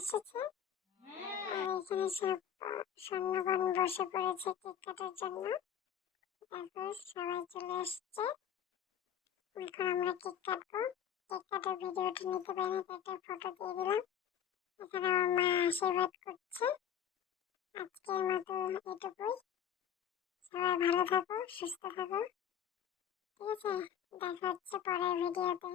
এসেছে। আর এখানে সব স্বর্ণগণ বসে পড়েছে কেক কাটার জন্য। দেখো সবাই চলে এসছে। এখন আমরা কেক কাটবো। কেক কাটার ভিডিওটা নিতে পারি না, একটা ফটো দিয়ে দিলাম। এখানে আমার মা আশীর্বাদ করছে। আজকের মতো এটুকুই। সবাই ভালো থাকো, সুস্থ থাকো। ঠিক আছে, দেখা হচ্ছে পরের ভিডিওতে।